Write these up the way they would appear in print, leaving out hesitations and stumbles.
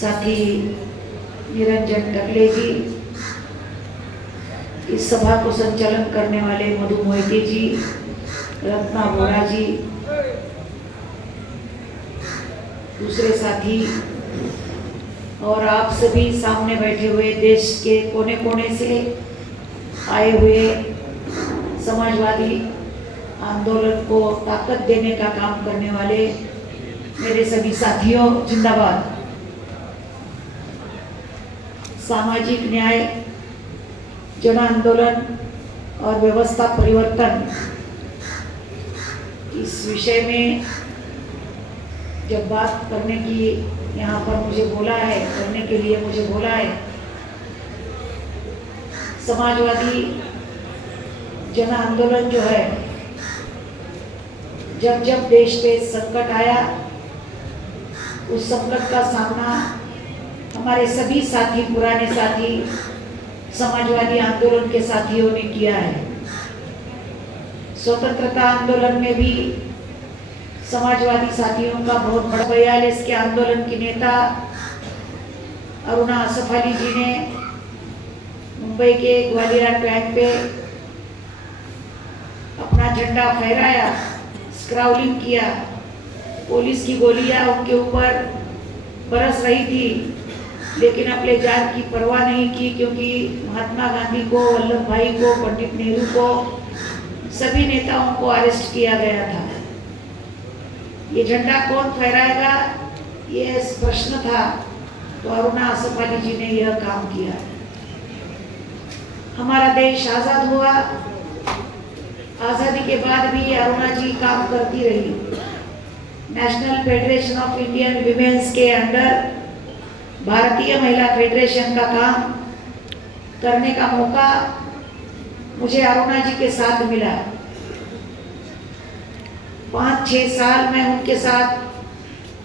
साथी निरंजन टकले जी, इस सभा को संचालन करने वाले मधु मोहिते जी, रत्ना बोरा जी, दूसरे साथी और आप सभी सामने बैठे हुए देश के कोने कोने से आए हुए समाजवादी आंदोलन को ताकत देने का काम करने वाले मेरे सभी साथियों, जिंदाबाद। सामाजिक न्याय, जन आंदोलन और व्यवस्था परिवर्तन, इस विषय में जब बात करने की यहाँ पर मुझे बोला है, करने के लिए मुझे बोला है, समाजवादी जन आंदोलन जो है, जब जब देश पे संकट आया, उस संकट का सामना हमारे सभी साथी, पुराने साथी, समाजवादी आंदोलन के साथियों ने किया है। स्वतंत्रता आंदोलन में भी समाजवादी साथियों का बहुत बड़ा 42 के आंदोलन की नेता अरुणा असफ अली जी ने मुंबई के ग्वालियर ट्रैक पे अपना झंडा फहराया, स्क्राउलिंग किया, पुलिस की गोलियां उनके ऊपर बरस रही थी, लेकिन अपने जान की परवाह नहीं की, क्योंकि महात्मा गांधी को, वल्लभ भाई को, पंडित नेहरू को, सभी नेताओं को अरेस्ट किया गया था। ये झंडा कौन फहराएगा, ये प्रश्न था, तो अरुणा असफ अली जी ने यह काम किया। हमारा देश आज़ाद हुआ, आज़ादी के बाद भी अरुणा जी काम करती रही। National federation of Indian women's के अंडर भारतीय महिला फेडरेशन का काम करने का मौका मुझे अरुणा जी के साथ मिला। 5-6 साल मैं उनके साथ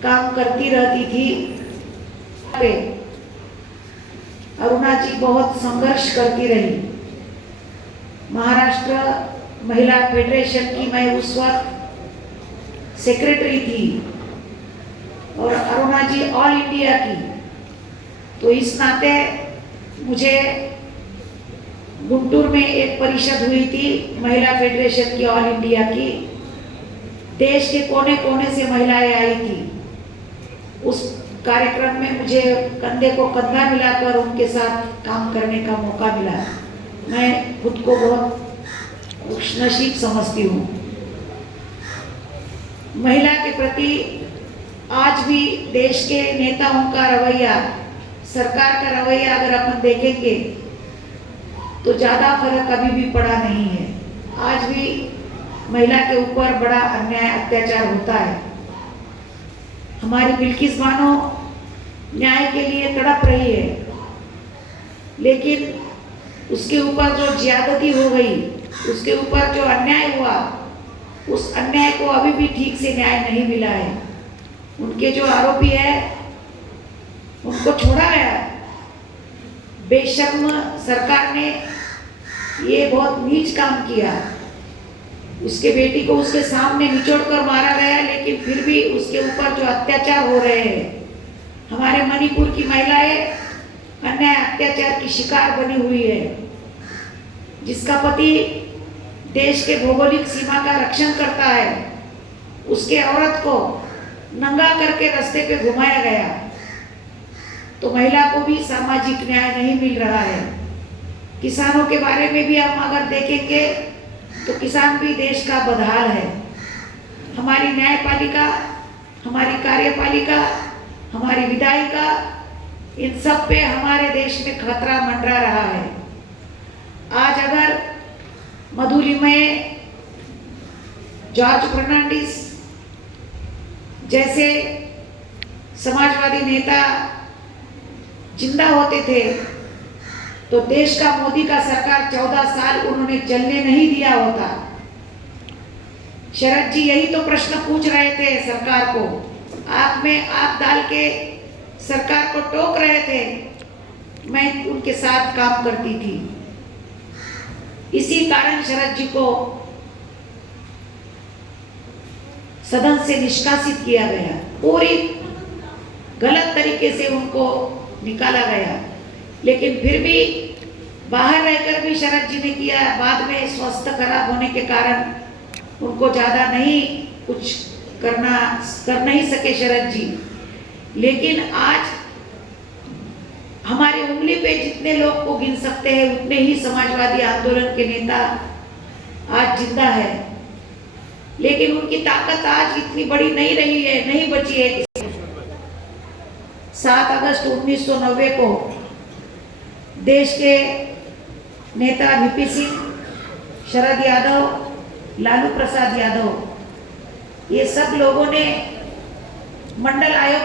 काम करती रहती थी। अरुणा जी बहुत संघर्ष करती रही। महाराष्ट्र महिला फेडरेशन की मैं उस वक्त सेक्रेटरी थी और अरुणा जी ऑल इंडिया की, तो इस नाते मुझे गुंटूर में एक परिषद हुई थी महिला फेडरेशन की, ऑल इंडिया की। देश के कोने कोने से महिलाएं आई थी। उस कार्यक्रम में मुझे कंधे को कंधा मिलाकर उनके साथ काम करने का मौका मिला। मैं खुद को बहुत खुशनसीब समझती हूँ। महिला के प्रति आज भी देश के नेताओं का रवैया, सरकार का रवैया अगर अपन देखेंगे तो ज़्यादा फर्क अभी भी पड़ा नहीं है। आज भी महिला के ऊपर बड़ा अन्याय, अत्याचार होता है। हमारी बिल्किस बानो न्याय के लिए तड़प रही है, लेकिन उसके ऊपर जो ज्यादती हो गई, उसके ऊपर जो अन्याय हुआ, उस अन्याय को अभी भी ठीक से न्याय नहीं मिला है। उनके जो आरोपी है उनको छोड़ा गया। बेशर्म सरकार ने ये बहुत नीच काम किया। उसके बेटी को उसके सामने निचोड़कर मारा गया, लेकिन फिर भी उसके ऊपर जो अत्याचार हो रहे हैं, हमारे मणिपुर की महिलाएं अन्याय अत्याचार की शिकार बनी हुई है। जिसका पति देश के भौगोलिक सीमा का रक्षण करता है, उसके औरत को नंगा करके रास्ते पे घुमाया गया। तो महिला को भी सामाजिक न्याय नहीं मिल रहा है। किसानों के बारे में भी हम अगर देखेंगे तो किसान भी देश का बदहाल है। हमारी न्यायपालिका, हमारी कार्यपालिका, हमारी विधायिका, इन सब पे हमारे देश में खतरा मंडरा रहा है। आज अगर मधुलिमय, जॉर्ज फर्नांडिस जैसे समाजवादी नेता जिंदा होते थे तो देश का, मोदी का सरकार 14 साल उन्होंने चलने नहीं दिया होता। शरद जी यही तो प्रश्न पूछ रहे थे सरकार को, आंख में आंख डाल के सरकार को टोक रहे थे। मैं उनके साथ काम करती थी। इसी कारण शरद जी को सदन से निष्कासित किया गया। पूरी गलत तरीके से उनको निकाला गया, लेकिन फिर भी बाहर रहकर भी शरद जी ने किया। बाद में स्वास्थ्य खराब होने के कारण उनको ज़्यादा नहीं कुछ कर नहीं सके शरद जी। लेकिन आज हमारी उंगली पे जितने लोग को गिन सकते हैं उतने ही समाजवादी आंदोलन के नेता आज जिंदा है, लेकिन उनकी ताकत आज इतनी बड़ी नहीं रही है, नहीं बची है। 7 अगस्त 1990 को देश के नेता वीपी सिंह, शरद यादव, लालू प्रसाद यादव, ये सब लोगों ने मंडल आयोग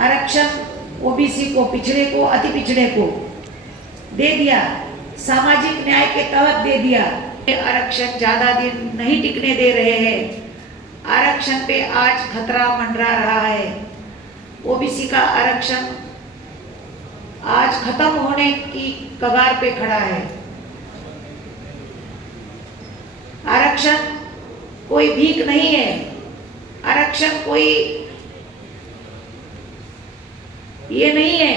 आरक्षण ओबीसी को, पिछड़े को, अति पिछड़े को दे दिया, सामाजिक न्याय के तहत दे दिया। आरक्षण ज्यादा दिन नहीं टिकने दे रहे हैं। आरक्षण पे आज खतरा मंडरा रहा है। ओबीसी का आरक्षण आज खत्म होने की कगार पे खड़ा है। आरक्षण कोई भीख नहीं है, आरक्षण कोई ये नहीं है